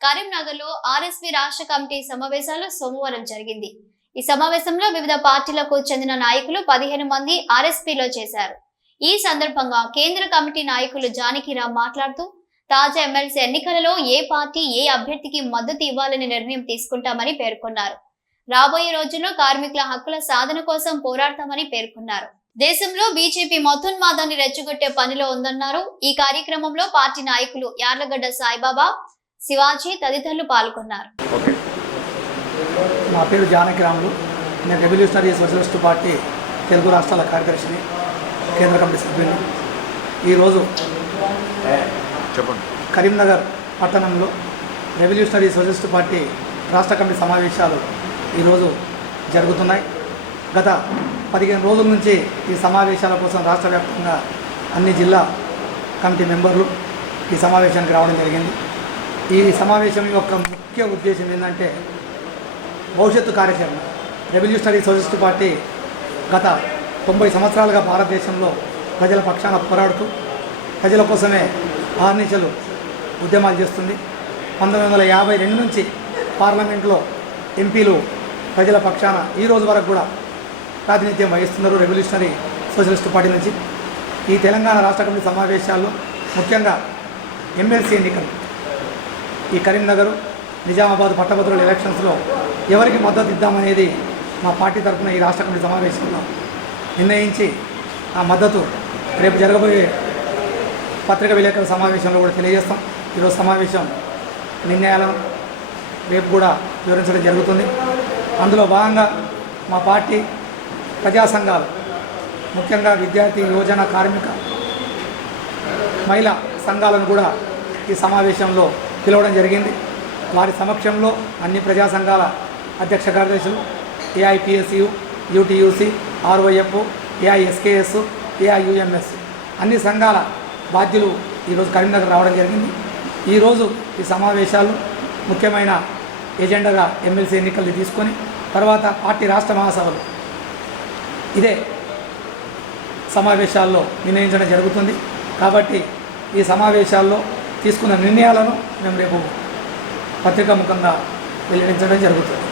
కరీంనగర్లో ఆర్ఎస్పీ రాష్ట్ర కమిటీ సమావేశాలు సోమవారం జరిగింది. ఈ సమావేశంలో వివిధ పార్టీలకు చెందిన నాయకులు పదిహేను మంది ఆర్ఎస్పీలో చేశారు. ఈ సందర్భంగా కేంద్ర కమిటీ నాయకులు జానకిరామ్ మాట్లాడుతూ తాజా ఎమ్మెల్సీ ఎన్నికలలో ఏ పార్టీ ఏ అభ్యర్థికి మద్దతు ఇవ్వాలని నిర్ణయం తీసుకుంటామని పేర్కొన్నారు. రాబోయే రోజుల్లో కార్మికుల హక్కుల సాధన కోసం పోరాడతామని పేర్కొన్నారు. దేశంలో బీజేపీ మతోన్మాదాన్ని రెచ్చగొట్టే పనిలో ఉందన్నారు. ఈ కార్యక్రమంలో పార్టీ నాయకులు యార్లగడ్డ సాయిబాబా శివాజీ తదితరులు పాల్గొన్నారు. ఓకే. నా పేరు జానకిరాములు నేను రెవల్యూషనరీ సోషలిస్ట్ పార్టీ తెలుగు రాష్ట్రాల కార్యదర్శిని కేంద్ర కమిటీ సభ్యుని. ఈరోజు చెప్పండి. కరీంనగర్ పట్టణంలో రెవల్యూషనరీ సోషలిస్ట్ పార్టీ రాష్ట్ర కమిటీ సమావేశాలు ఈరోజు జరుగుతున్నాయి. గత పదిహేను రోజుల నుంచి ఈ సమావేశాల కోసం రాష్ట్ర వ్యాప్తంగా అన్ని జిల్లా కమిటీ మెంబర్లు ఈ సమావేశానికి రావడం జరిగింది. ఈ సమావేశం యొక్క ముఖ్య ఉద్దేశం ఏంటంటే భవిష్యత్తు కార్యాచరణ రెవల్యూషనరీ సోషలిస్ట్ పార్టీ గత తొంభై సంవత్సరాలుగా భారతదేశంలో ప్రజల పక్షాన పోరాడుతూ ప్రజల కోసమే ఆర్నిచలు ఉద్యమాలు చేస్తుంది. పంతొమ్మిది వందల యాభై రెండు నుంచి పార్లమెంట్లో ఎంపీలు ప్రజల పక్షాన ఈ రోజు వరకు కూడా ప్రాతినిధ్యం వహిస్తున్నారు రెవల్యూషనరీ సోషలిస్ట్ పార్టీ నుంచి. ఈ తెలంగాణ రాష్ట్ర కమిటీ సమావేశాల్లో ముఖ్యంగా ఎమ్మెల్సీ ఎన్నికలు. ఈ కరీంనగర్ నిజామాబాద్ పట్టభద్రుల ఎలక్షన్స్లో ఎవరికి మద్దతు ఇద్దామనేది మా పార్టీ తరఫున ఈ రాష్ట్ర కమిటీ సమావేశంలో నిర్ణయించి ఆ మద్దతు రేపు జరగబోయే పత్రిక విలేకరుల సమావేశంలో కూడా తెలియజేస్తాం. ఈరోజు సమావేశం నిర్ణయాలను రేపు కూడా వివరించడం జరుగుతుంది. అందులో భాగంగా మా పార్టీ ప్రజా సంఘాలు ముఖ్యంగా విద్యార్థి యువజన కార్మిక మహిళా సంఘాలను కూడా ఈ సమావేశంలో పిలవడం జరిగింది. వారి సమక్షంలో అన్ని ప్రజా సంఘాల అధ్యక్ష కార్యదర్శులు ఏఐపిఎస్యు యూటీయూసి ఆర్వైఎఫ్ ఏఐఎస్కేఎస్ ఏఐయుఎంఎస్ అన్ని సంఘాల బాధ్యులు ఈరోజు కరీంనగర్ రావడం జరిగింది. ఈరోజు ఈ సమావేశాలు ముఖ్యమైన ఎజెండాగా ఎమ్మెల్సీ ఎన్నికలు తీసుకొని తర్వాత పార్టీ రాష్ట్ర మహాసభలు ఇదే సమావేశాల్లో నిర్ణయించడం జరుగుతుంది. కాబట్టి ఈ సమావేశాల్లో తీసుకున్న నిర్ణయాలను మేము రేపు పత్రికాముఖంగా వెల్లడించడం జరుగుతుంది.